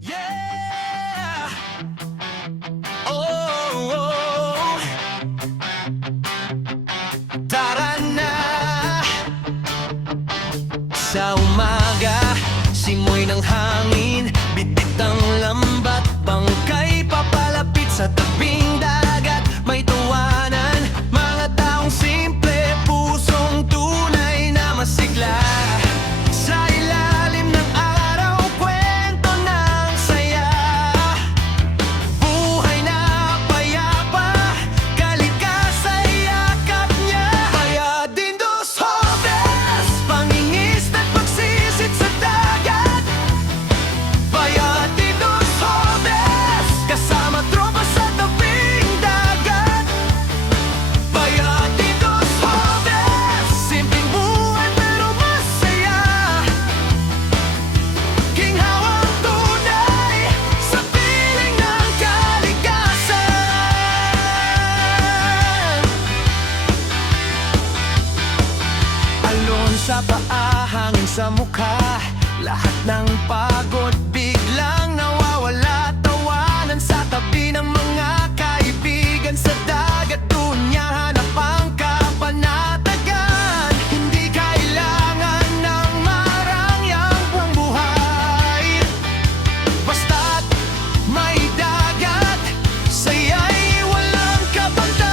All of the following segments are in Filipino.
Yeah! Oh, oh. Tara na! Sa umaga, simoy ng hangin, bitbit ang lambat, bangkay papalapit sa tabing dagat. May tawanan, mga taong simple, pusong tunay na masigla. Sa ilalim ng araw, kwento ng saya, buhay na payapa, kalikasan yakap niya. Kaya din dos hobes, pangingis at pagsisit sa dagat. Kaya din dos hobes, kasama tropa sa tabing dagat. Kaya din dos hobes, simpleng buhay pero masaya. Ginhawang tunay sa piling ng kalikasan. Alon sa paa, hangin sa mukha, lahat ng pagod biglang nawawala. Tawanan sa tabi ng mga kaibigan, sa dagat doon niya hanap ang kapanatagan. Hindi kailangan ng marangyang buong buhay, basta't may dagat, saya'y walang kapantay.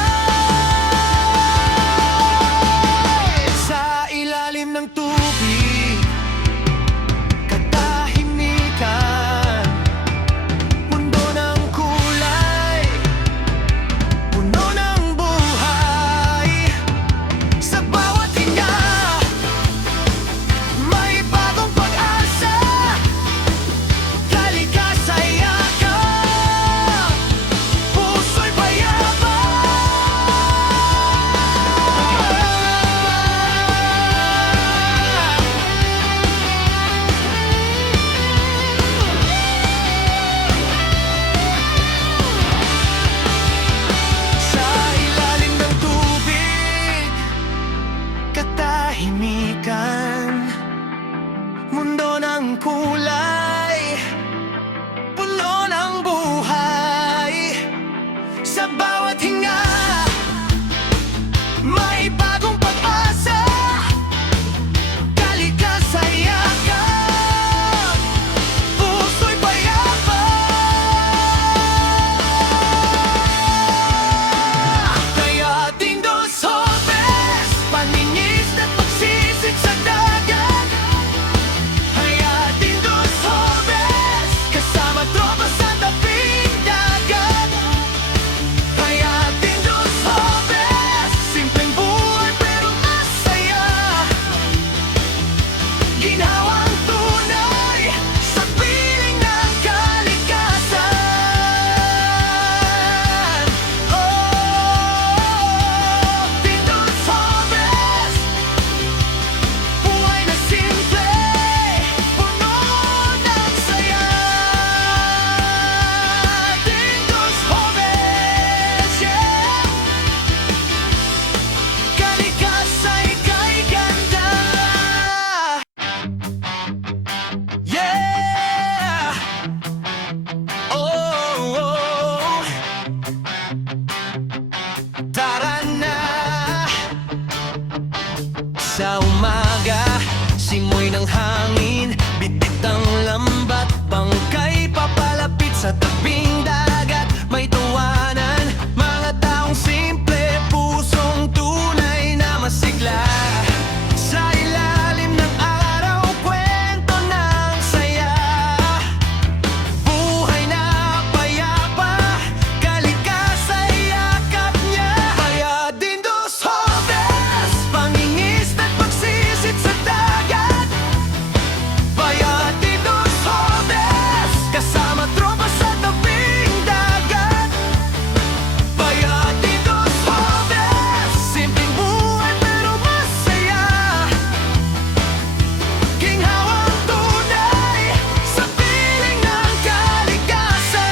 Sa ilalim ng tubig, katahimikan, mundo ng kulay, puno ng buhay. Sa bawat hinga, may bagong pag-asa, kalikasan yakap, puso'y payapa. Sa ilalim ng tubig, katahimikan, mundo ng kulay, puno ng buhay. Sa bawat hinga, may bagong pag-asa, kalikasan yakap, puso'y payapa. Kaya din dos hobes, paningis at pagsisit sa dagat. Kaya din dos hobes, kasama tropa sa tabing dagat. Kaya din dos hobes, simpleng buhay pero masaya. Ginhawang tunay sa piling ng kalikasan. Oh, din dos hobes, buhay na simple, puno ng saya. Din dos hobes, yeah. Kalikasan ika'y ganda. Yeah! Oh, oh. Tara na! Sa umaga, simoy ng hangin, bitbit ang lambat, bangkay papalapit sa tabing dagat. May tawanan, mga taong simple, pusong tunay na masigla. Sa ilalim ng araw, kwento ng saya, buhay na payapa, kalikasan yakap niya. Kaya din dos hobes, pangingis at pagsisit sa dagat. Kaya din dos hobes, kasama tropa sa tabing dagat. Kaya din dos hobes, simpleng buhay pero masaya. Ginhawang tunay sa piling ng kalikasan.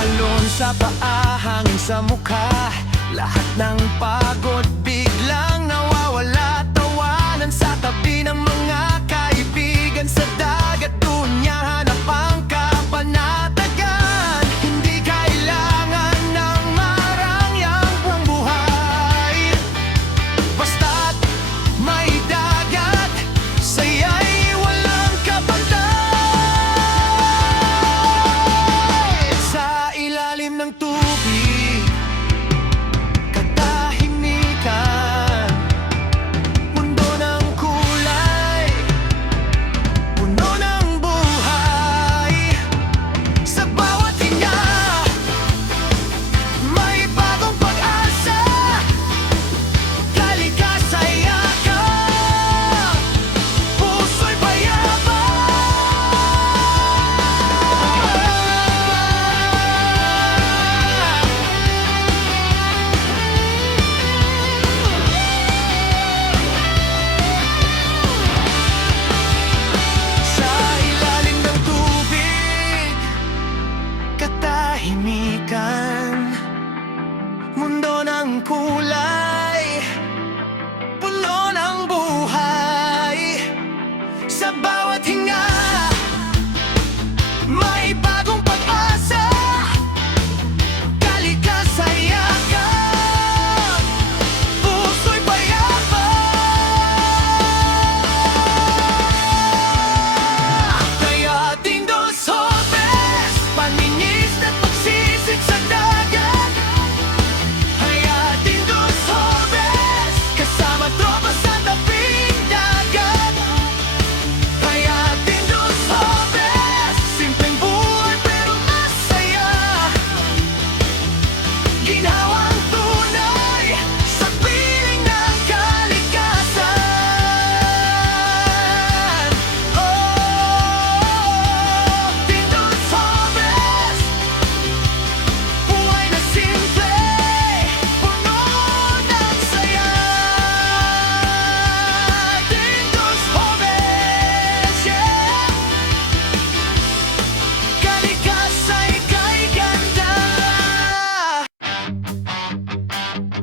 Alon sa paa, hangin sa mukha, lahat ng pagod biglang nawawala. hinga may bagong pag-asa. Kalikasan yakap, puso'y payapa. Kaya Dindos Hobes, paningisda't pagsisid sa dagat. Hayatin Dos Hobes, kasama tropa sa tabing dagat. Hayatin Dos Hobes, simpleng buhay pero masaya. Ginhawang tunay sa piling ng kalikasan. Oh, Dindos Hobes, buhay na simple, puno ng saya. Dindos Hobes, yeah. Kalikasan kay ganda.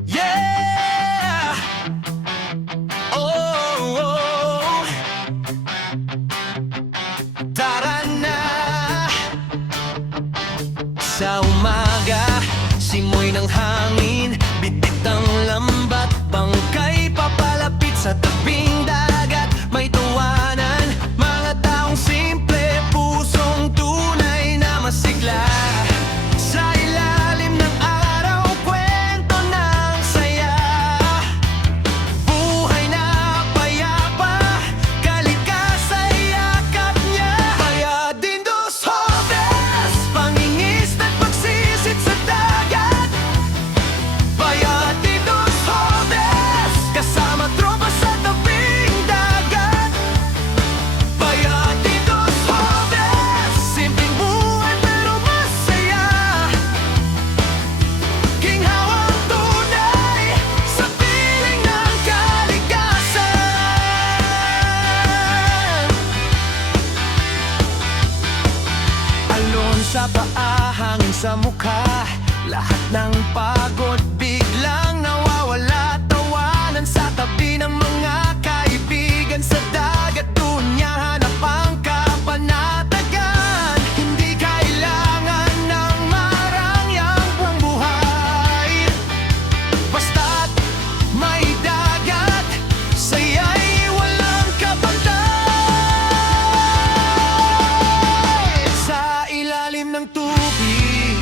Yeah. Oh, oh. Tara na. Sa umaga, simoy ng hangin, bitit ang lambat, bangkay papalapit sa tabing dagat. May tawanan, mga taong simple, pusong tunay na masigla. Sa ilalim ng araw, kwento ng saya. Buhay na payapa, kalikasan yakap niya. Kaya Dindos Hobes, pangingisda't pagsisid sa dagat. Kaya Dindos Hobes, kasama tropa sa tabing dagat. Kaya Dindos Hobes, simpleng buhay pero masaya. Ginhawang tunay sa piling ng kalikasan. Alon sa paa, hangin sa mukha, lahat ng pagod biglang nawawala. Tawanan sa tabi ng mga kaibigan sa dagat, doon niya hanap ang kapanatagan. Hindi kailangan ng marangyang pangbuhay, basta't may dagat, saya'y walang kabantay. Sa ilalim ng tubig,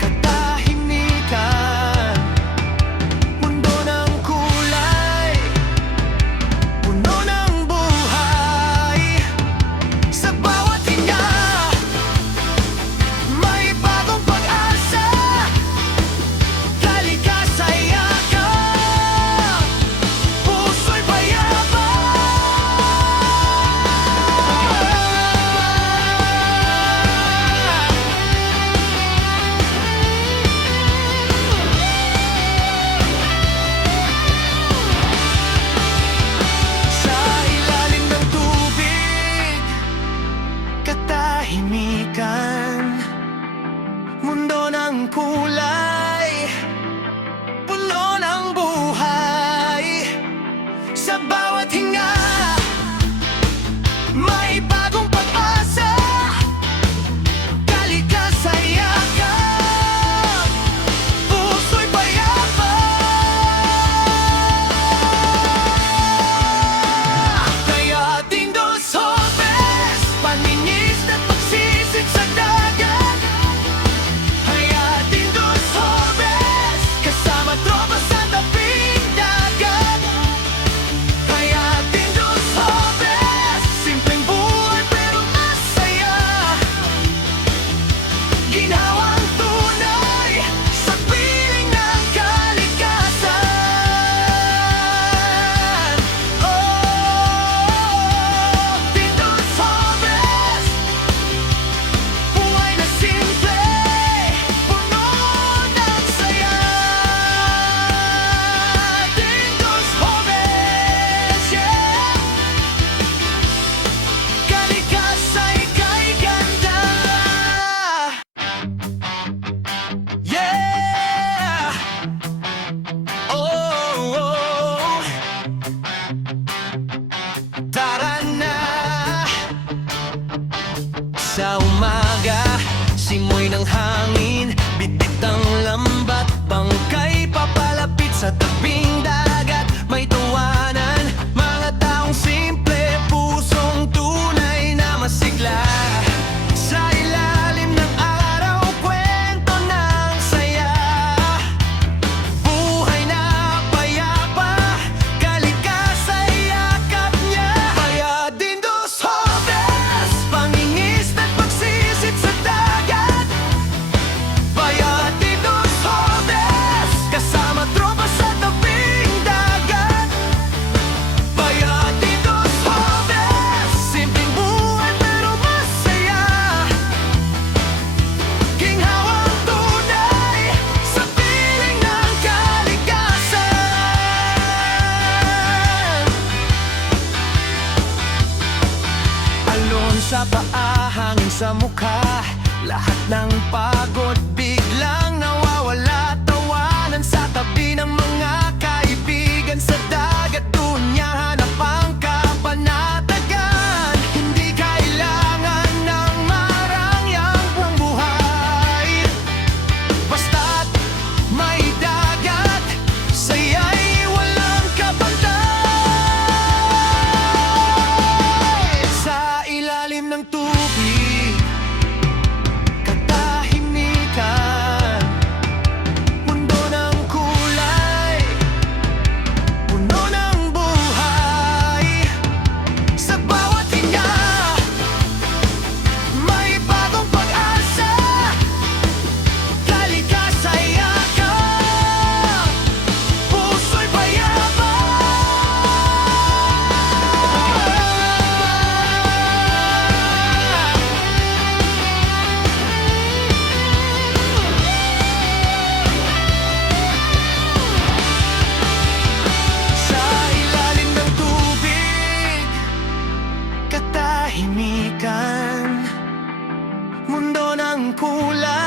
katahimikan, mundo ng kulay, puno ng buhay. Sa bawat hinga, may bagong pag-asa. Kalikasan yakap, puso'y payapa. Sa ilalim ng tubig, katahimikan, mundo ng kulay, puno ng buhay. Sa bawat hinga, may bagong pag-asa. Kalikasan yakap, puso'y payapa. Kaya Dindos Hobes, paningisda't pagsisid sa dagat. Kaya Dindos sa umaga, simoy ng hangin, bitbit ang lambat, bangkay papalapit sa tabing dagat. May tawanan, mga taong simple, pusong tunay na masigla. Sa ilalim ng araw, kwento ng saya, buhay na payapa, kalikasan yakap niya. Kaya din dos Joves, pangingis at pagsisid sa dagat. Kaya din dos Joves, kasama tropa sa tabing dagat. Kaya din dos Joves, simpleng buhay pero masaya. Ginhawang tunay sa piling ng kalikasan. Alon sa paa, hangin sa mukha, lahat ng pagod biglang nawawala. Tawanan sa tabi ng mga kaibigan, sa dagat doon niya hanap ang kapanatagan. Hindi kailangan ng marangyang buong buhay, basta't may dagat, saya'y walang kapantay. Sa ilalim ng tubig, katahimikan, mundo ng kulay, puno ng buhay. Sa bawat hinga, may bagong pag-asa, kalikasan yakap, puso'y payapa. Sa ilalim ng tubig, katahimikan, mundo ng kulay.